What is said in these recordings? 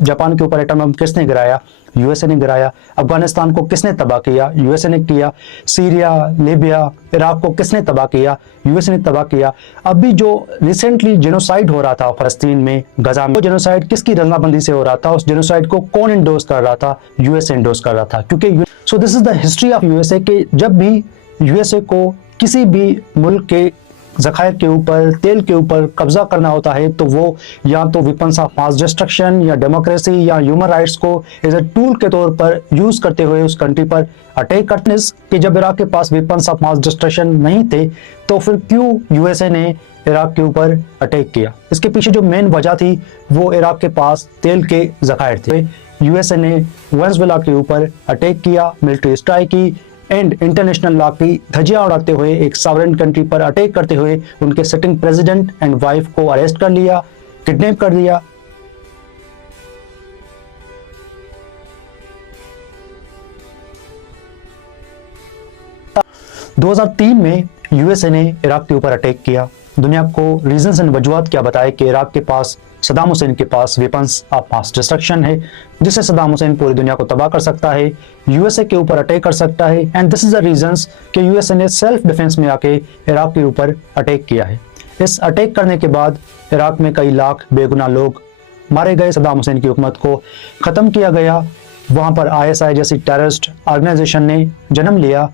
Japan के ऊपर atom bomb किसने गिराया? यूएसए ने गिराया। अफगानिस्तान को किसने तबाह किया? यूएसए ने किया। सीरिया, लीबिया, इराक को किसने तबाह किया? यूएसए ने तबाह किया। अभी जो रिसेंटली जेनोसाइड हो रहा था फलस्तीन में, गजा में, वो जेनोसाइड किसकी रजामंदी से हो रहा था? उस जेनोसाइड को कौन इंडोर्स कर रहा था? यूएसए इंडोर्स कर रहा था। क्योंकि so this is the history of USA के जब भी यूएसए को किसी भी मुल्क के ज़खायर के ऊपर, तेल के ऊपर कब्जा करना होता है तो वो या तो वेपन्स ऑफ मास डिस्ट्रक्शन या डेमोक्रेसी या ह्यूमन राइट्स को एज ए टूल के तौर पर यूज करते हुए उस कंट्री पर अटैक करते हैं। कि जब इराक के पास वेपन्स ऑफ मास डिस्ट्रक्शन नहीं थे तो फिर क्यों यूएसए ने इराक के ऊपर अटैक किया? इसके पीछे जो मेन वजह थी वो इराक के पास तेल के ज़खायर थे। यूएसए ने वेनेजुएला के ऊपर अटैक किया, मिलिट्री स्ट्राइक की एंड इंटरनेशनल लॉ की धज्जियां उड़ाते हुए एक सॉवरेन कंट्री पर अटैक करते हुए उनके सिटिंग प्रेसिडेंट एंड वाइफ को अरेस्ट कर लिया, किडनैप कर दिया। – 2003 में यूएसए ने इराक के ऊपर अटैक किया। दुनिया को रीजंस एंड वजूहत क्या बताए कि इराक के पास, सद्दाम हुसैन के पास वेपन्स ऑफ मास डिस्ट्रक्शन है जिससे सद्दाम हुसैन पूरी दुनिया को तबाह कर सकता है, यूएसए के ऊपर अटैक कर सकता है and this is the reasons कि यूएसए ने सेल्फ डिफेंस में आके इराक के ऊपर अटैक किया है। इस अटैक करने के बाद इराक में कई लाख बेगुनाह लोग मारे गए, सद्दाम हुसैन की हुकूमत को ख़त्म किया गया, वहाँ पर आईएसआई जैसी टेररिस्ट ऑर्गेनाइजेशन ने जन्म लिया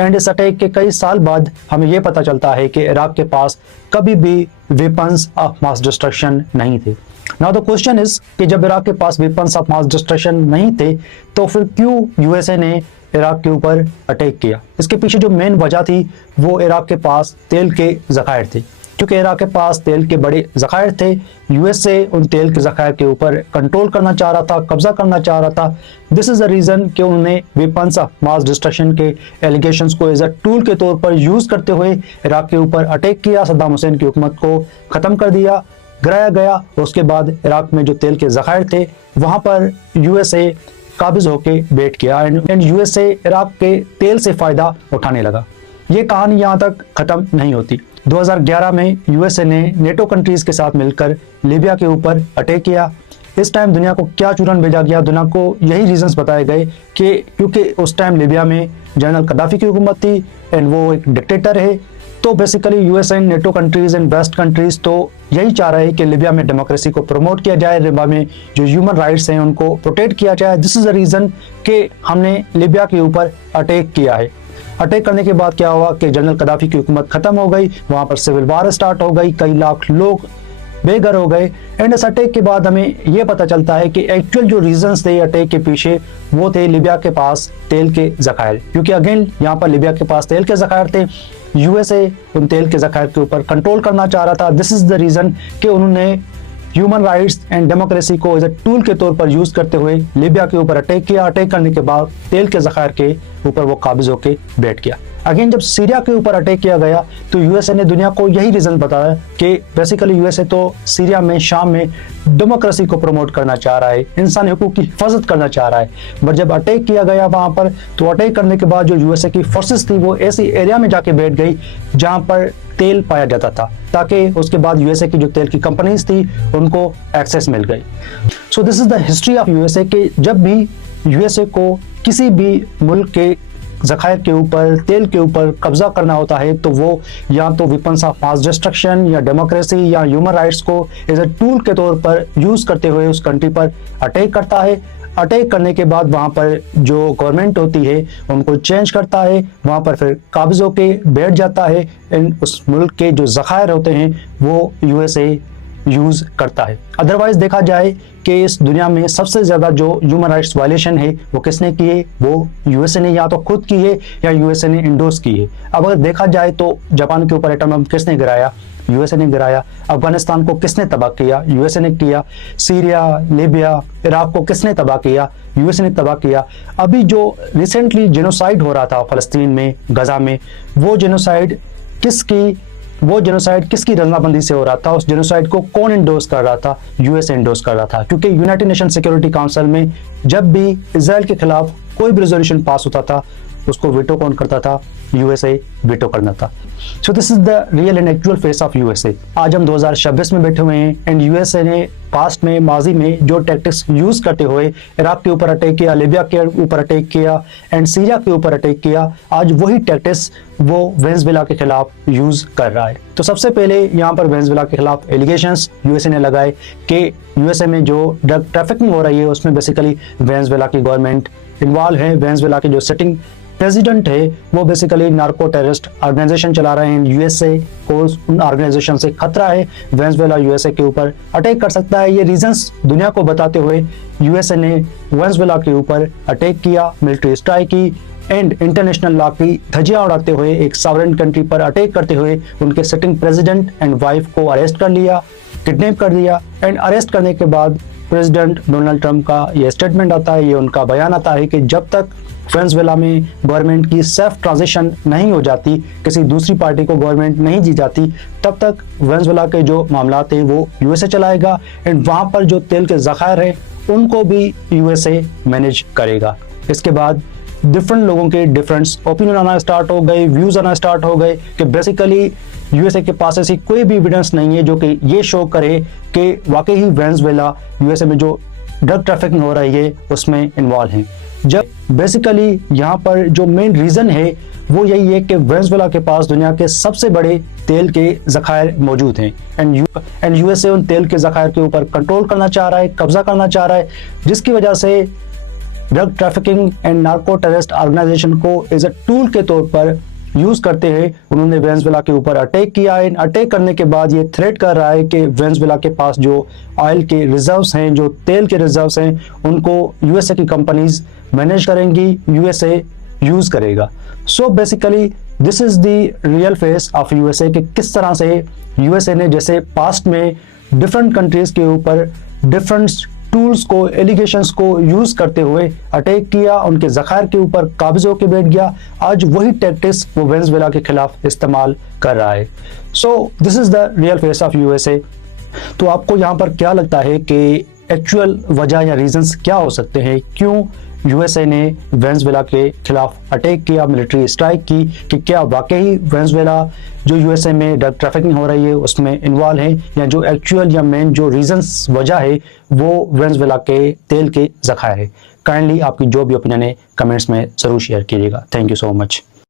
एंड इस अटैक के कई साल बाद हमें यह पता चलता है कि इराक के पास कभी भी वेपन्स ऑफ मास डिस्ट्रक्शन नहीं थे। नाउ द क्वेश्चन इज कि जब इराक के पास वेपन्स ऑफ मास डिस्ट्रक्शन नहीं थे तो फिर क्यों यूएसए ने इराक के ऊपर अटैक किया? इसके पीछे जो मेन वजह थी वो इराक के पास तेल के ज़खायर थे। क्योंकि इराक के पास तेल के बड़े ज़खायर थे, यूएसए उन तेल के ज़खायर के ऊपर कंट्रोल करना चाह रहा था, कब्जा करना चाह रहा था। दिस इज़ द रीज़न कि उन्होंने वेपन्स ऑफ मास डिस्ट्रक्शन के एलिगेशंस को एज अ टूल के तौर पर यूज़ करते हुए इराक के ऊपर अटैक किया, सद्दाम हुसैन की हुकूमत को ख़त्म कर दिया, गिराया गया। उसके बाद इराक में जो तेल के ज़खायर थे वहाँ पर यूएसए काबिज होके बैठ गया एंड यूएसए इराक के तेल से फ़ायदा उठाने लगा। ये कहानी यहाँ तक ख़त्म नहीं होती। 2011 में यूएसए ने नेटो कंट्रीज़ के साथ मिलकर लीबिया के ऊपर अटैक किया। इस टाइम दुनिया को क्या चूरन भेजा गया? दुनिया को यही रीजंस बताए गए कि क्योंकि उस टाइम लीबिया में जनरल कद्दाफी की हुकूमत थी एंड वो एक डिक्टेटर है, तो basically USA and NATO countries and west countries तो यही चाह रहे हैं कि लीबिया में डेमोक्रेसी को प्रमोट किया जाए, लीबिया में जो ह्यूमन राइट्स हैं उनको प्रोटेक्ट किया जाए। दिस इज़ द रीज़न कि हमने लीबिया के ऊपर अटैक किया है। अटैक करने के बाद क्या हुआ कि जनरल कद्दाफी की हुकूमत खत्म हो गई, वहाँ पर सिविल वार स्टार्ट हो गई, कई लाख लोग बेघर हो गए एंड इस अटैक के बाद हमें यह पता चलता है कि एक्चुअल जो रीजंस थे अटैक के पीछे वो थे लीबिया के पास तेल के ज़खायर। क्योंकि अगेन यहाँ पर लीबिया के पास तेल के ज़खायर थे, यूएसए उन तेल के ज़खायर के ऊपर कंट्रोल करना चाह रहा था। दिस इज़ द रीज़न कि उन्होंने ह्यूमन राइट्स एंड डेमोक्रेसी को एज ए टूल के तौर पर यूज़ करते हुए लीबिया के ऊपर अटैक किया। अटैक करने के बाद तेल के ज़खायर के ऊपर वो काबिज होकर बैठ गया। अगेन जब सीरिया के ऊपर अटैक किया गया तो यूएसए ने दुनिया को यही रीज़न बताया कि बेसिकली यूएसए तो सीरिया में, शाम में डेमोक्रेसी को प्रमोट करना चाह रहा है, इंसानी हुकूक की हिफाजत करना चाह रहा है। बट जब अटैक किया गया वहाँ पर तो अटैक करने के बाद जो यूएसए की फोर्सेस थी वो ऐसी एरिया में जाके बैठ गई जहाँ पर तेल पाया जाता था, ताकि उसके बाद यूएसए की जो तेल की कंपनीज थी उनको एक्सेस मिल गई। So this is the history of USA के जब भी यूएसए को किसी भी मुल्क के ज़खायर के ऊपर, तेल के ऊपर कब्जा करना होता है तो वो या तो वेपन्स ऑफ मास डिस्ट्रक्शन या डेमोक्रेसी या ह्यूमन राइट्स को एज ए टूल के तौर पर यूज़ करते हुए उस कंट्री पर अटैक करता है। अटैक करने के बाद वहाँ पर जो गवर्नमेंट होती है उनको चेंज करता है, वहाँ पर फिर काबिज होके बैठ जाता है एंड उस मुल्क के जो ज़खायर होते हैं वो यूएसए यूज़ करता है। अदरवाइज देखा जाए कि इस दुनिया में सबसे ज़्यादा जो ह्यूमन राइट्स वायलेशन है वो किसने की है? वो यूएसए ने या तो खुद की है या यूएसए ने इंडोर्स की है। अब अगर देखा जाए तो जापान के ऊपर एटम बम किसने गिराया? यूएसए ने गिराया। अफगानिस्तान को किसने तबाह किया? यूएसए ने किया। सीरिया, लीबिया, इराक को किसने तबाह किया? यूएसए ने तबाह किया। अभी जो रिसेंटली जेनोसाइड हो रहा था फलस्तीन में, गजा में, वो जेनोसाइड किसकी रजामंदी से हो रहा था? उस जेनोसाइड को कौन इंडोर्स कर रहा था? यूएसए इंडोर्स कर रहा था। क्योंकि यूनाइटेड नेशन सिक्योरिटी काउंसिल में जब भी इजराइल के खिलाफ कोई भी रेजोल्यूशन पास होता था उसको वीटो कौन करता था? यूएसए वीटो करना था। So this is the real and actual face of USA. आज हम 2026 में बैठे हुए हैं एंड यूएसए ने पास्ट में माजी में जो टैक्टिक्स यूज़ करते हुए इराक के ऊपर अटैक किया, लीबिया के ऊपर अटैक किया एंड सीरिया के ऊपर अटैक किया, आज वही टैक्टिक्स वो वेनेजुएला के खिलाफ यूज़ कर रहा है। तो सबसे पहले यहाँ पर वेनेजुएला के खिलाफ एलिगेशंस यूएसए ने लगाए कि यूएसए में जो ड्रग ट्रैफिकिंग हो रही है उसमें बेसिकली वेनेजुएला की गवर्नमेंट इन्वॉल्व है। वेनेजुएला के जो सिटिंग प्रेसिडेंट है वो बेसिकली नार्को टेररिस्ट ऑर्गेनाइजेशन चला रहे हैं। यूएसए को उन ऑर्गेनाइजेशन से खतरा है, वेनेजुएला यूएसए के ऊपर अटैक कर सकता है। ये रीजंस दुनिया को बताते हुए यूएसए ने वेनेजुएला के ऊपर अटैक किया, मिलिट्री स्ट्राइक की एंड इंटरनेशनल लॉ की धज्जियां उड़ाते हुए एक सॉवरेन कंट्री पर अटैक करते हुए उनके सिटिंग प्रेसिडेंट एंड वाइफ को अरेस्ट कर लिया, किडनैप कर दिया एंड अरेस्ट करने के बाद प्रेसिडेंट डोनाल्ड ट्रंप का ये स्टेटमेंट आता है, ये उनका बयान आता है कि जब तक वेनेजुएला में गवर्नमेंट की सेल्फ ट्रांजिशन नहीं हो जाती, किसी दूसरी पार्टी को गवर्नमेंट नहीं दी जाती, तब तक वेनेजुएला के जो मामलात हैं वो यूएसए चलाएगा एंड वहाँ पर जो तेल के ज़खायर हैं उनको भी यूएसए मैनेज करेगा। इसके बाद डिफरेंट लोगों के डिफरेंट ओपिनियन आना स्टार्ट हो गए, व्यूज़ आना स्टार्ट हो गए कि बेसिकली यूएसए के पास ऐसी कोई भी एविडेंस नहीं है जो कि ये शो करे कि वाकई ही वेनेजुएला यूएसए में जो ड्रग ट्रैफिकिंग हो रही है उसमें इन्वॉल्व है। जब बेसिकली यहाँ पर जो मेन रीज़न है वो यही है कि वेनेजुएला के पास दुनिया के सबसे बड़े तेल के ज़खायर मौजूद हैं एंड यूएसए उन तेल के ज़खायर के ऊपर कंट्रोल करना चाह रहा है, कब्जा करना चाह रहा है, जिसकी वजह से drug trafficking and narco terrorist organisation को एज अ टूल के तौर पर यूज़ करते हैं उन्होंने वेनेजुएला के ऊपर अटैक किया है। अटैक करने के बाद ये थ्रेट कर रहा है कि वेनेजुएला के पास जो ऑयल के रिजर्व्स हैं, जो तेल के रिजर्व्स हैं, उनको यूएसए की कंपनीज मैनेज करेंगी, यूएसए यूज़ करेगा। So basically this is the real face of USA कि किस तरह से यूएसए ने जैसे पास्ट में डिफरेंट कंट्रीज़ के ऊपर डिफरेंट टूल्स को, एलिगेशंस को यूज़ करते हुए अटैक किया, उनके ज़खायर के ऊपर काबिज होकर बैठ गया, आज वही टैक्टिक्स वो वेनेजुएला के खिलाफ इस्तेमाल कर रहा है। So this is the real face of USA. तो आपको यहाँ पर क्या लगता है कि एक्चुअल वजह या रीजंस क्या हो सकते हैं, क्यों यूएसए ने वेनेजुएला के खिलाफ अटैक किया, मिलिट्री स्ट्राइक की, कि क्या वाकई वेनेजुएला जो यूएसए में ड्रग ट्रैफिकिंग हो रही है उसमें इन्वॉल्व है, या जो एक्चुअल या मेन जो रीजंस वजह है वो वेनेजुएला के तेल के ज़खायर है। काइंडली आपकी जो भी ओपिनियन है कमेंट्स में ज़रूर शेयर कीजिएगा। Thank you so much.